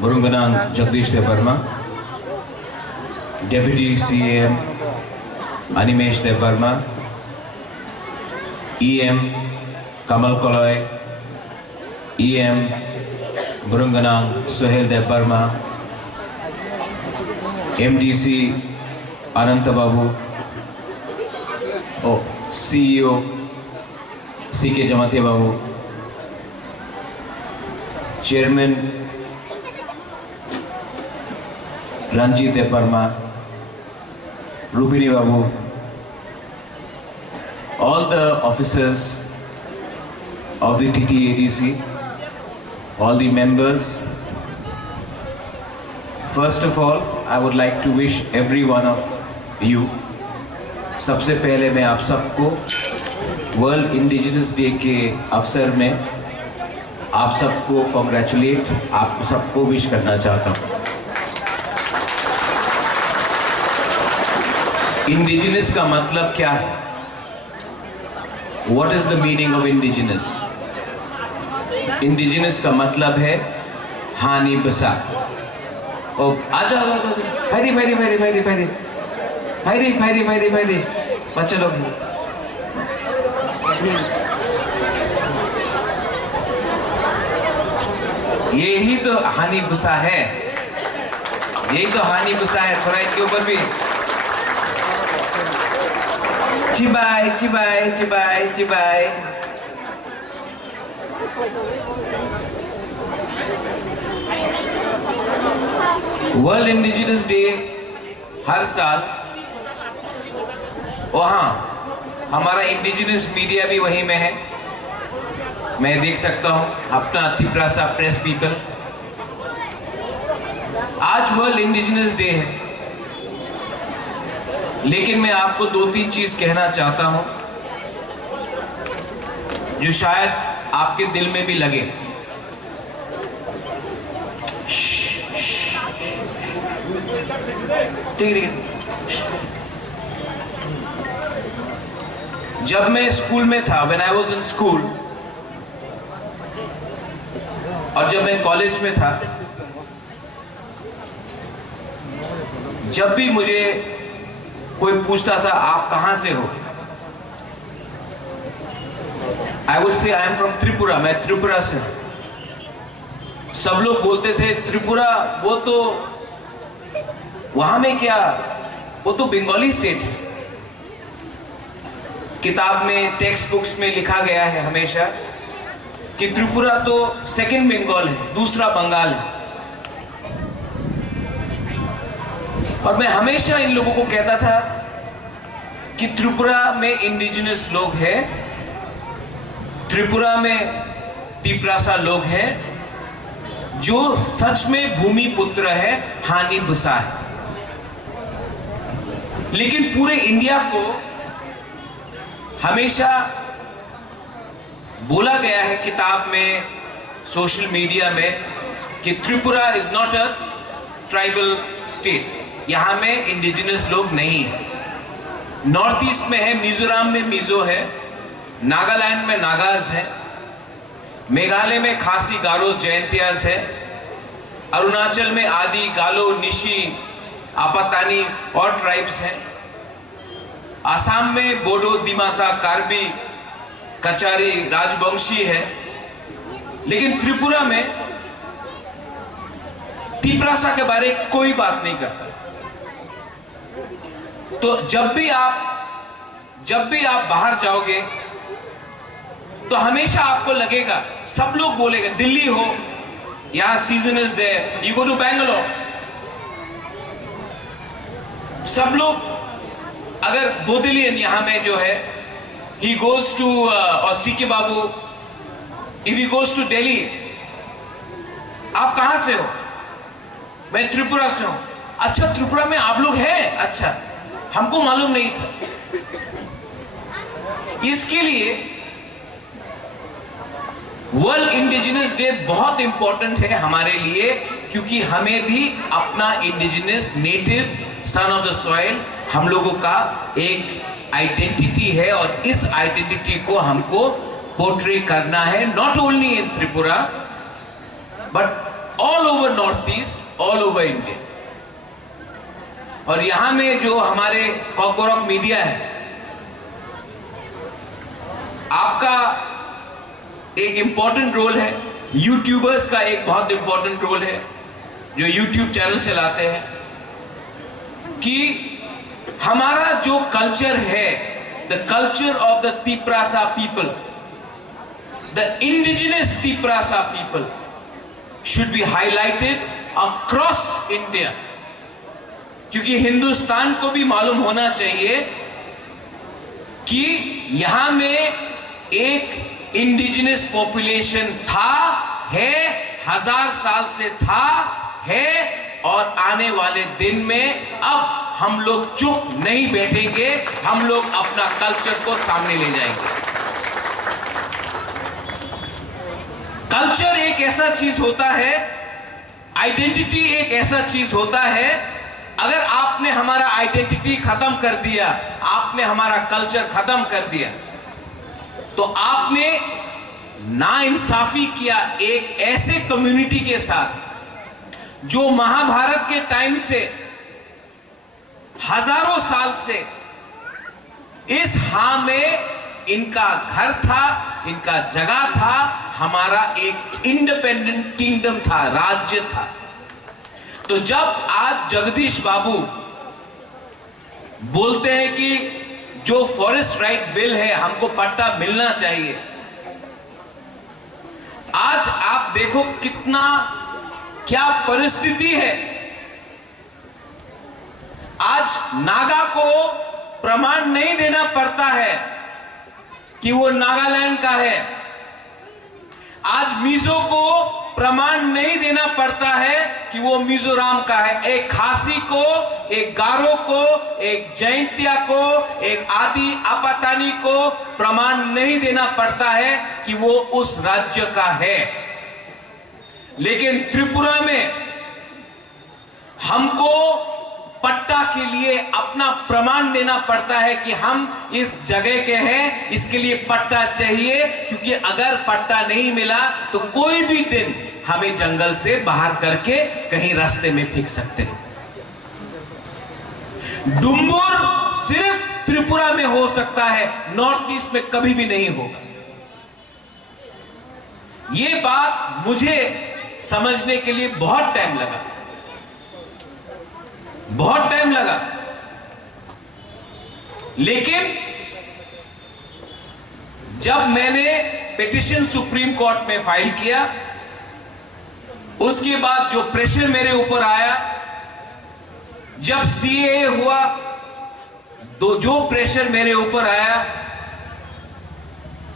Burunganang Jagdish Devarma, Deputy CAM Animesh Devarma, EM Kamal Koloy, EM Burunganang Suhail Devarma, MDC Ananta Babu, CEO CK Jamatia Babu, Chairman Ranjit Devarma, Rupini Babu, all the officers of the TTADC, all the members. First of all, I would like to wish every one of you. सबसे पहले मैं आप सबको world indigenous day के अवसर में आप सबको कॉन्ग्रेचुलेट, आप सबको विश करना चाहता हूँ। इंडिजिनस का मतलब क्या है? What is the meaning of indigenous? Indigenous का मतलब है हानि बसा। और आजा भाई भाई भाई भाई भाई भाई भाई भाई भाई बच्चे लोग यही तो हानि गुस्सा है, यही तो हानि गुस्सा है। थोड़ा इनके ऊपर भी चिबाई चिबाई चिबाई चिबाई। वर्ल्ड इंडिजिनस डे हर साल, वहाँ हमारा इंडिजिनस मीडिया भी वहीं में है, मैं देख सकता हूँ अपना त्रिपुरा प्रेस पीपल। आज वर्ल्ड इंडिजिनस डे है, लेकिन मैं आपको दो तीन चीज कहना चाहता हूं जो शायद आपके दिल में भी लगे। ठीक है, जब मैं स्कूल में था, when I was in school, और जब मैं कॉलेज में था, जब भी मुझे कोई पूछता था आप कहां से हो, I would say I am from Tripura, मैं त्रिपुरा से हूं। सब लोग बोलते थे त्रिपुरा, वो तो वहां में क्या, वो तो बंगाली स्टेट है। किताब में, टेक्स्ट बुक्स में लिखा गया है हमेशा कि त्रिपुरा तो सेकंड बंगाल है, दूसरा बंगाल है। और मैं हमेशा इन लोगों को कहता था कि त्रिपुरा में इंडिजिनस लोग हैं, त्रिपुरा में तिप्रासा लोग हैं जो सच में भूमि पुत्र है, हानि बुसा है। लेकिन पूरे इंडिया को हमेशा बोला गया है किताब में, सोशल मीडिया में, कि Tripura is not a tribal state, यहां में इंडिजिनस लोग नहीं है। नॉर्थ ईस्ट में है, मिजोरम में मिजो है, नागालैंड में नागाज है, मेघालय में खासी गारोस जयंतियास है, अरुणाचल में आदि गालो निशी आपातानी और ट्राइब्स हैं, आसाम में बोडो दिमासा कार्बी कचारी राजवंशी है। लेकिन त्रिपुरा में तिप्रासा के बारे में कोई बात नहीं करता। तो जब भी आप बाहर जाओगे तो हमेशा आपको लगेगा, सब लोग बोलेंगे, दिल्ली हो, यहां season is there, you go to Bangalore, सब लोग, अगर बोदिलियन यहां में जो है, ही गोज टू, और CK Babu, if he goes to Delhi, आप कहां से हो? मैं त्रिपुरा से हूं। अच्छा, त्रिपुरा में आप लोग हैं? अच्छा, हमको मालूम नहीं था। इसके लिए वर्ल्ड इंडिजिनस डे बहुत इंपॉर्टेंट है हमारे लिए, क्योंकि हमें भी अपना indigenous native son of the soil, हम लोगों का एक आइडेंटिटी है, और इस आइडेंटिटी को हमको पोर्ट्रे करना है, not only in Tripura but all over north east, all over India. और यहां में जो हमारे कॉकबोरॉक मीडिया है, आपका एक इंपॉर्टेंट रोल है, यूट्यूबर्स का एक बहुत इंपॉर्टेंट रोल है जो यूट्यूब चैनल चलाते हैं, कि हमारा जो कल्चर है, the culture of the Tiprasa people, the indigenous Tiprasa people should be highlighted across India. क्योंकि हिंदुस्तान को भी मालूम होना चाहिए कि यहां में एक इंडिजिनस पॉपुलेशन था, है, 1000 साल से था, है, और आने वाले दिन में अब हम लोग चुप नहीं बैठेंगे, हम लोग अपना कल्चर को सामने ले जाएंगे। कल्चर एक ऐसा चीज होता है, आइडेंटिटी एक ऐसा चीज होता है, अगर आपने हमारा आइडेंटिटी खत्म कर दिया, आपने हमारा कल्चर खत्म कर दिया, तो आपने नाइंसाफी किया एक ऐसे कम्युनिटी के साथ जो महाभारत के टाइम से हजारों साल से इस हां में इनका घर था, इनका जगह था, हमारा एक इंडिपेंडेंट किंगडम था, राज्य था। तो जब आज जगदीश बाबू बोलते हैं कि जो फॉरेस्ट राइट बिल है हमको पट्टा मिलना चाहिए, आज आप देखो कितना क्या परिस्थिति है। आज नागा को प्रमाण नहीं देना पड़ता है कि वो नागालैंड का है। आज मिजो को प्रमाण नहीं देना पड़ता है कि वो मिजोरम का है। एक खासी को, एक गारो को, एक जैंतिया को, एक आदि आपातानी को प्रमाण नहीं देना पड़ता है कि वो उस राज्य का है। लेकिन त्रिपुरा में हमको पट्टा के लिए अपना प्रमाण देना पड़ता है कि हम इस जगह के हैं, इसके लिए पट्टा चाहिए। क्योंकि अगर पट्टा नहीं मिला तो कोई भी दिन हमें जंगल से बाहर करके कहीं रास्ते में फेंक सकते हैं। डुम्बुर सिर्फ त्रिपुरा में हो सकता है, नॉर्थ ईस्ट में कभी भी नहीं होगा। यह बात मुझे समझने के लिए बहुत टाइम लगा, बहुत टाइम लगा। लेकिन जब मैंने पिटीशन सुप्रीम कोर्ट में फाइल किया, उसके बाद जो प्रेशर मेरे ऊपर आया, जब सीएए हुआ, तो जो प्रेशर मेरे ऊपर आया,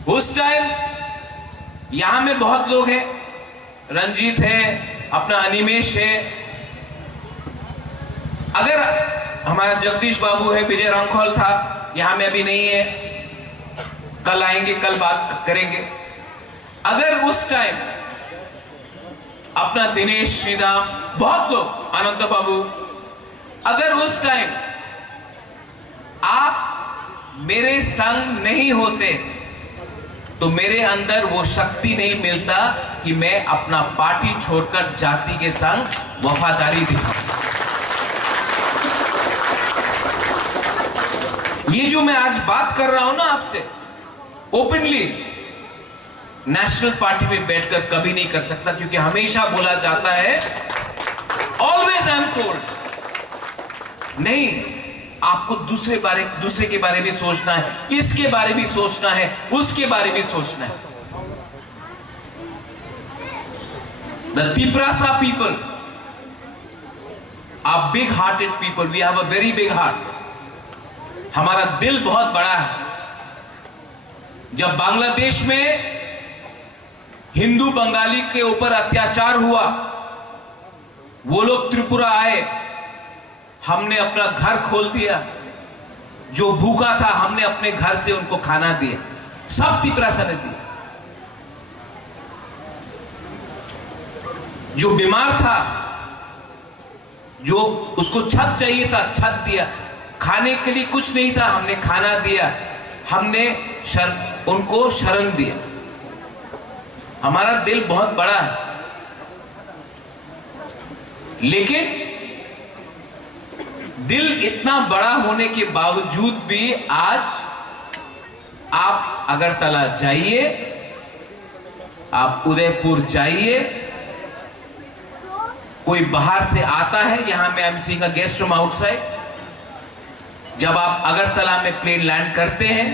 उस टाइम यहां में बहुत लोग हैं, रंजीत है, अपना अनिमेश है, अगर हमारा जगदीश बाबू है, विजय रंखोल था, यहां में अभी नहीं है, कल आएंगे, कल बात करेंगे। अगर उस टाइम अपना दिनेश श्रीराम, बहुत लोग, आनंद बाबू, अगर उस टाइम आप मेरे संग नहीं होते तो मेरे अंदर वो शक्ति नहीं मिलता कि मैं अपना पार्टी छोड़कर जाति के संग वफादारी दिखाऊं। ये जो मैं आज बात कर रहा हूं ना आपसे ओपनली, नेशनल पार्टी में बैठकर कभी नहीं कर सकता। क्योंकि हमेशा बोला जाता है, ऑलवेज आई एम टोल्ड, नहीं, आपको दूसरे के बारे में सोचना है, इसके बारे में सोचना है, उसके बारे में सोचना है। The Tiprasa people are big hearted people, we have a very big heart. हमारा दिल बहुत बड़ा है। जब बांग्लादेश में हिंदू बंगाली के ऊपर अत्याचार हुआ, वो लोग त्रिपुरा आए, हमने अपना घर खोल दिया। जो भूखा था हमने अपने घर से उनको खाना दिया, सब तिप्रासा ने दिया। जो बीमार था, जो उसको छत चाहिए था, छत दिया। खाने के लिए कुछ नहीं था, हमने खाना दिया, हमने उनको शरण दिया। हमारा दिल बहुत बड़ा है। लेकिन दिल इतना बड़ा होने के बावजूद भी आज आप अगरतला जाइए, आप उदयपुर जाइए, कोई बाहर से आता है, यहां में I am seeing a guest from outside, जब आप अगरतला में प्लेन लैंड करते हैं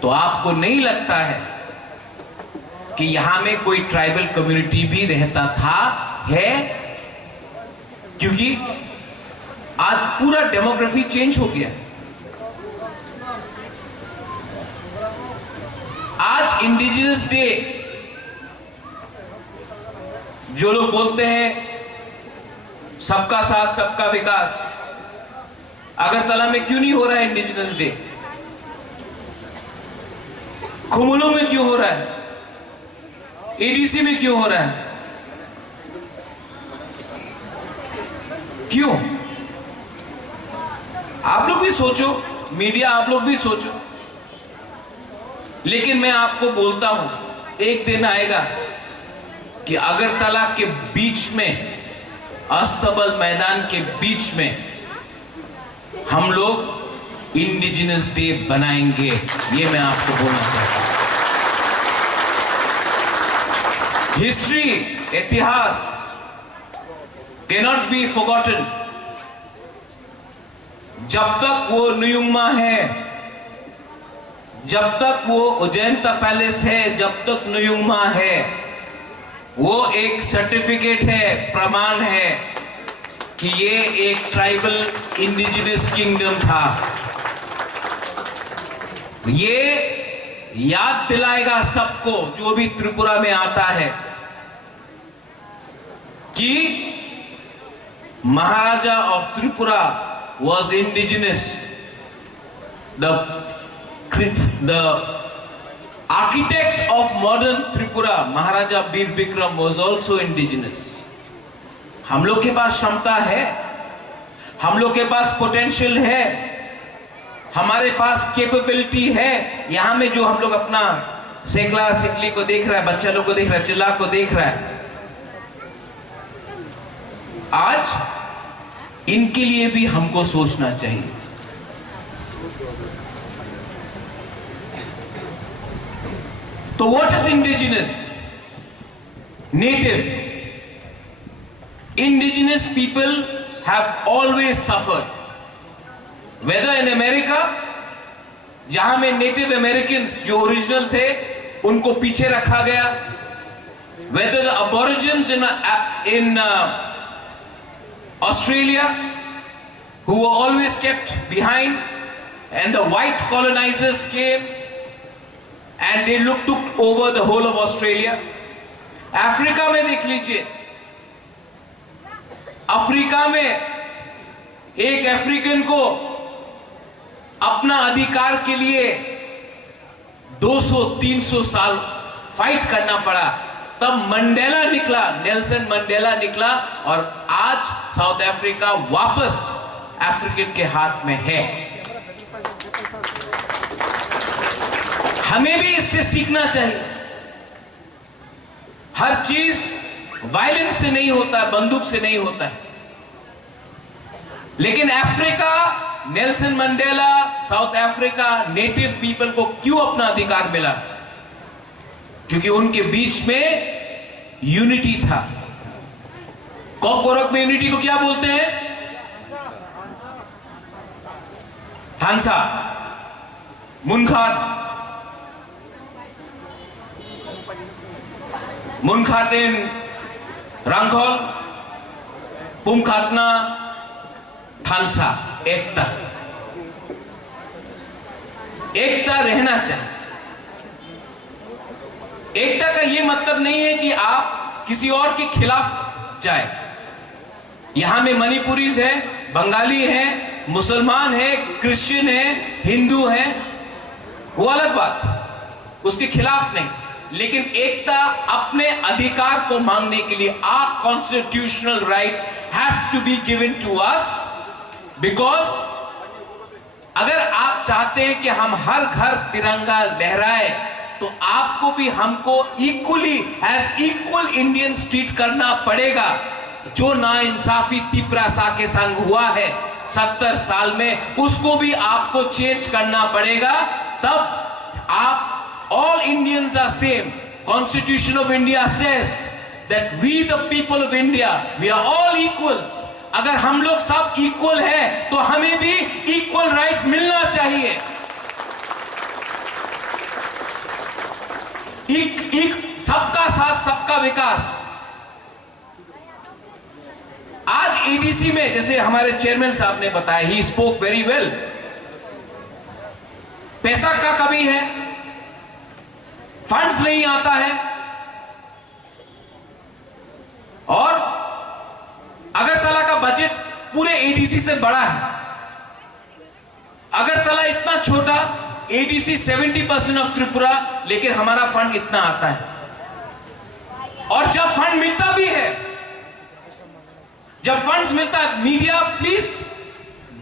तो आपको नहीं लगता है कि यहां में कोई ट्राइबल कम्युनिटी भी रहता था, है, क्योंकि आज पूरा डेमोग्राफी चेंज हो गया। आज इंडिजिनस डे जो लोग बोलते हैं सबका साथ सबका विकास, अगरतला में क्यों नहीं हो रहा है इंडिजिनस डे? खुमुलू में क्यों हो रहा है? एडीसी में क्यों हो रहा है? क्यों? आप लोग भी सोचो, मीडिया आप लोग भी सोचो। लेकिन मैं आपको बोलता हूं, एक दिन आएगा कि अगरतला के बीच में, अस्तबल मैदान के बीच में हम लोग इंडिजिनस डे बनाएंगे। ये मैं आपको बोलना चाहता हूं। हिस्ट्री, इतिहास कैनॉट बी फॉरगॉटन। जब तक वो नुयुमा है, जब तक वो अजंता पैलेस है, जब तक नुयुमा है, वो एक सर्टिफिकेट है, प्रमाण है कि ये एक ट्राइबल इंडिजिनस किंगडम था। ये याद दिलाएगा सबको जो भी त्रिपुरा में आता है कि Maharaja of Tripura was indigenous. The architect of modern Tripura, Maharaja Bir Bikram, was also indigenous. हम लोग के पास क्षमता है, हम लोग के पास पोटेंशियल है, हमारे पास कैपेबिलिटी है। यहां में जो हम लोग अपना सेकला सिकली को देख रहा है, बच्चा लोग को देख रहा है, चिल्ला को देख रहा है, आज इनके लिए भी हमको सोचना चाहिए। तो what is indigenous? Native. Indigenous people have always suffered, whether in America, जहां में नेटिव अमेरिकन जो ओरिजिनल थे उनको पीछे रखा गया, whether the aborigines in Australia, who were always kept behind, and the white colonizers came and they took over the whole of Australia. Africa में देख लीजिए, अफ्रीका में एक अफ्रीकन को अपना अधिकार के लिए 200-300 साल फाइट करना पड़ा, तब मंडेला निकला, नेल्सन मंडेला निकला, और आज साउथ अफ्रीका वापस अफ्रीकन के हाथ में है। हमें भी इससे सीखना चाहिए। हर चीज वायलेंस से नहीं होता है, बंदूक से नहीं होता है। लेकिन Africa, Nelson Mandela, south Africa, native people को क्यों अपना अधिकार मिला? क्योंकि उनके बीच में यूनिटी था। कॉकबोरक में यूनिटी को क्या बोलते हैं? थांसा, मुनखाट, मुनखाटेन, रंगखोल, पुमखाटना, थांसा, एकता। एकता रहना चाहिए। एकता का यह मतलब नहीं है कि आप किसी और के खिलाफ जाए। यहां में मणिपुरीज है, बंगाली है, मुसलमान है, क्रिश्चियन है, हिंदू है, वो अलग बात, उसके खिलाफ नहीं। लेकिन एकता अपने अधिकार को मांगने के लिए, our constitutional rights have to be given to us, because अगर आप चाहते हैं कि हम हर घर तिरंगा लहराए, तो आपको भी हमको equally as equal Indians treat करना पड़ेगा। जो नाइंसाफी त्रिपुरा के संग हुआ है 70 साल में, उसको भी आपको चेंज करना पड़ेगा। तब आप, all Indians are same. Constitution of India says that we the people of India, we are all equals. अगर हम लोग सब इक्वल है तो हमें भी इक्वल राइट्स मिलना चाहिए। सबका साथ सबका विकास। आज एडीसी में, जैसे हमारे चेयरमैन साहब ने बताया, ही स्पोक वेरी वेल, पैसा का कमी है, फंड्स नहीं आता है, और अगरतला का बजट पूरे एडीसी से बड़ा है। अगरतला इतना छोटा, एडीसी 70% ऑफ त्रिपुरा, लेकिन हमारा फंड इतना आता है। और जब फंड मिलता भी है, जब फंड्स मिलता है, media please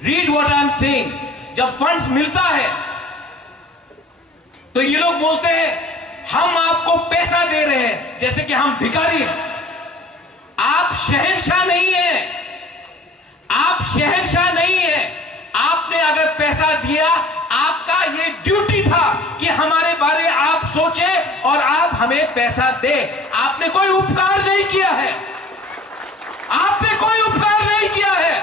read what I am saying, जब फंड्स मिलता है तो ये लोग बोलते हैं हम आपको पैसा दे रहे हैं, जैसे कि हम भिखारी हैं। आप शहंशाह नहीं है, आप शहंशाह नहीं है। आपने अगर पैसा दिया, आपका ये ड्यूटी था कि हमारे बारे आप सोचे और आप हमें पैसा दे। आपने कोई उपकार नहीं किया है, आपने कोई उपकार नहीं किया है,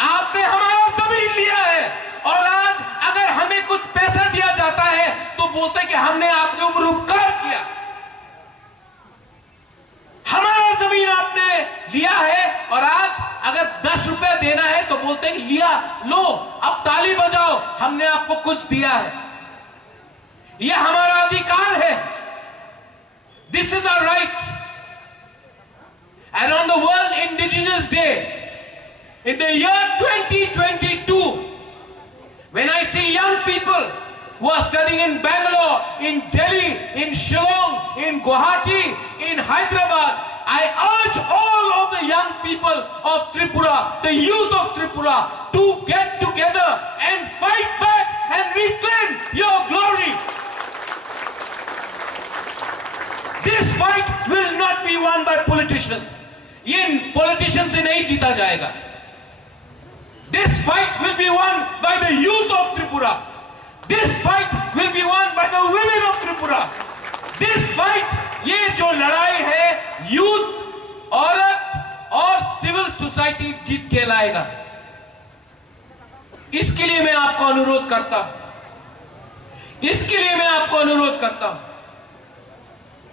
आपने हमारा जमीन लिया है। और आज अगर हमें कुछ पैसा दिया जाता है तो बोलते कि हमने आपके ऊपर उपकार किया। हमारा जमीन आपने लिया है और आज अगर 10 रुपया देना है तो बोलते हैं लिया, लो अब ताली बजाओ, हमने आपको कुछ दिया है। यह हमारा अधिकार है। This is our right. And on the World Indigenous Day, in the year 2022, when I see young people who are studying in Bangalore, in Delhi, in Shillong, in Guwahati, in Hyderabad, I urge all of the young people of Tripura, the youth of Tripura, to get together and fight back and reclaim your glory. This fight will not be won by politicians. ये politician से नहीं जीता जाएगा। This fight will be won by the youth of Tripura. This fight will be won by the women of Tripura. This fight, ये जो लड़ाई है, youth, औरत और सिविल सोसाइटी जीत के लाएगा। इसके लिए मैं आपको अनुरोध करता हूं, इसके लिए मैं आपको अनुरोध करता हूं,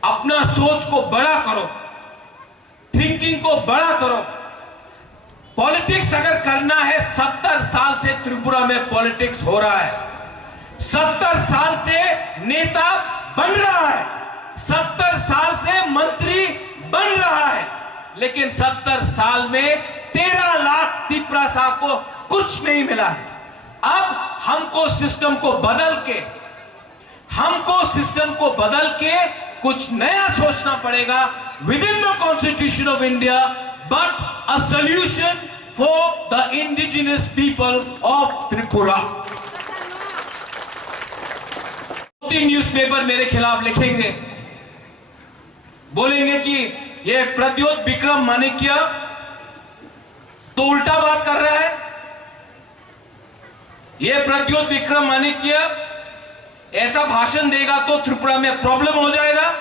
अपना सोच को बड़ा करो, थिंकिंग को बड़ा करो। पॉलिटिक्स अगर करना है, 70 साल से त्रिपुरा में पॉलिटिक्स हो रहा है, 70 साल से नेता बन रहा है, 70 साल से मंत्री बन रहा है, लेकिन 70 साल में 13 लाख त्रिपुरा को कुछ नहीं मिला है। अब हमको सिस्टम को बदल के, कुछ नया सोचना पड़ेगा within the Constitution of India, but a solution for the indigenous people of Tripura. 3 newspaper मेरे खिलाफ लिखेंगे, बोलेंगे कि ये प्रद्योत विक्रम माणिक्य तो उल्टा बात कर रहा है, ये प्रद्योत विक्रम माणिक्य ऐसा भाषण देगा तो त्रिपुरा में प्रॉब्लम हो जाएगा।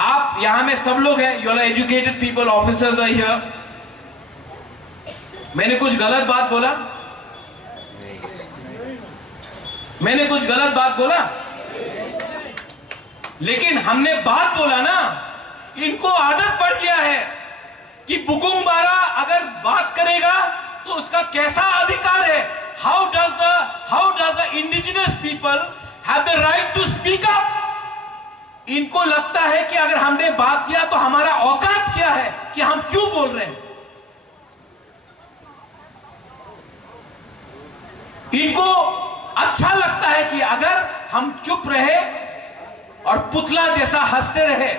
आप यहां में सब लोग हैं, you are educated people, officers are here. मैंने कुछ गलत बात बोला? मैंने कुछ गलत बात बोला? लेकिन हमने बात बोला ना, इनको आदत पड़ गया है कि बुकुंग बारा अगर बात करेगा तो उसका कैसा अधिकार है। How does the indigenous people have the right to speak up? इनको लगता है कि अगर हमने बात किया तो हमारा औकात क्या है कि हम क्यों बोल रहे हैं। इनको अच्छा लगता है कि अगर हम चुप रहे और पुतला जैसा हंसते रहे,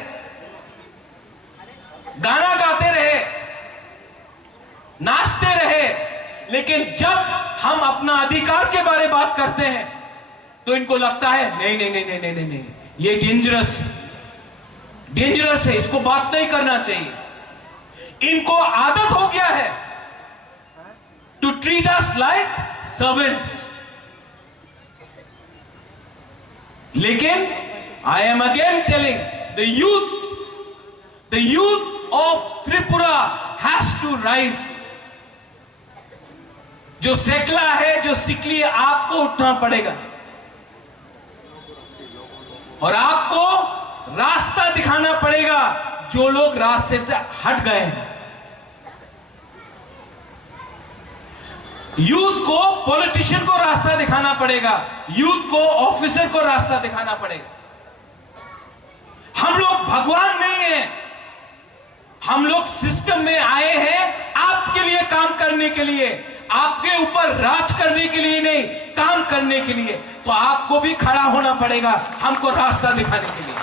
गाना गाते रहे, नाचते रहे, लेकिन जब हम अपना अधिकार के बारे में बात करते हैं तो इनको लगता है नहीं नहीं नहीं नहीं नहीं नहीं, नहीं ये डेंजरस है, इसको बात नहीं करना चाहिए। इनको आदत हो गया है to treat us like servants. लेकिन I am again telling the youth of Tripura has to rise. जो सेकला है, जो सिकली है, आपको उठना पड़ेगा और आपको रास्ता दिखाना पड़ेगा जो लोग रास्ते से हट गए हैं। यूथ को पॉलिटिशियन को रास्ता दिखाना पड़ेगा, यूथ को ऑफिसर को रास्ता दिखाना पड़ेगा। हम लोग भगवान नहीं हैं, हम लोग सिस्टम में आए हैं आपके लिए काम करने के लिए, आपके ऊपर राज करने के लिए नहीं, काम करने के लिए। तो आपको भी खड़ा होना पड़ेगा हमको रास्ता दिखाने के लिए।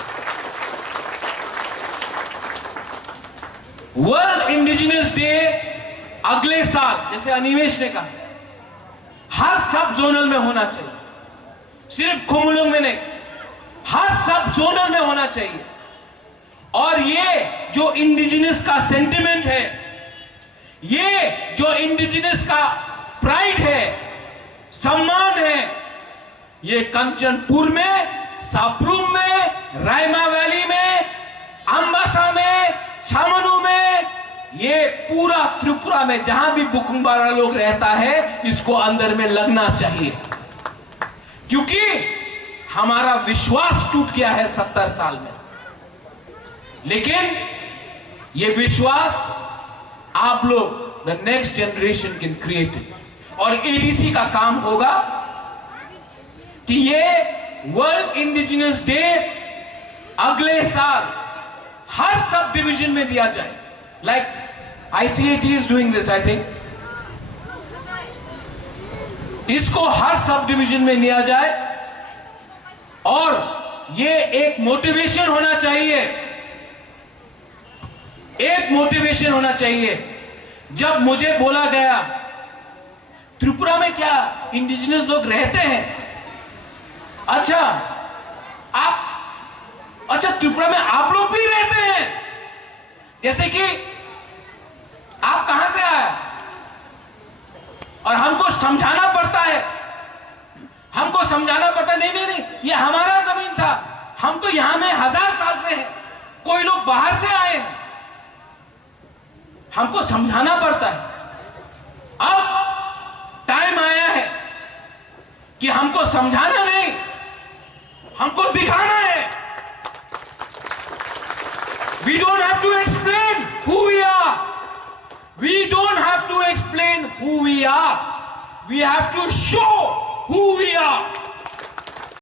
वर्ल्ड इंडिजिनस डे अगले साल, जैसे अनिमेश ने कहा, हर सब जोनल में होना चाहिए, सिर्फ खुमुलुंग में नहीं, हर सब जोनल में होना चाहिए। और ये जो इंडिजिनस का सेंटिमेंट है, ये जो इंडिजिनस का प्राइड है, सम्मान है, ये कंचनपुर में, साब्रूम में, रायमा वैली में, अंबासा में, छामनू में, ये पूरा त्रिपुरा में जहां भी बुकुंबारा लोग रहता है, इसको अंदर में लगना चाहिए। क्योंकि हमारा विश्वास टूट गया है 70 साल में। लेकिन ये विश्वास आप लोग, the next generation can create it. और एडीसी का काम होगा कि ये वर्ल्ड इंडिजिनस डे अगले साल हर सब डिवीजन में दिया जाए। Like ICAT is doing this, I think. इसको हर सब डिवीजन में लिया जाए और ये एक मोटिवेशन होना चाहिए, एक मोटिवेशन होना चाहिए। जब मुझे बोला गया त्रिपुरा में क्या इंडिजिनस लोग रहते हैं, अच्छा त्रिपुरा में आप लोग भी रहते हैं, जैसे कि आप कहां से आए, और हमको समझाना पड़ता है, हमको समझाना पड़ता है, नहीं, ये हमारा जमीन था, हम तो यहां में 1000 साल से हैं, कोई लोग बाहर से आए हैं, हमको समझाना पड़ता है। अब टाइम आया है कि हमको समझाना नहीं, हमको दिखाना है। We don't have to explain who we are. We don't have to explain who we are. We have to show who we are.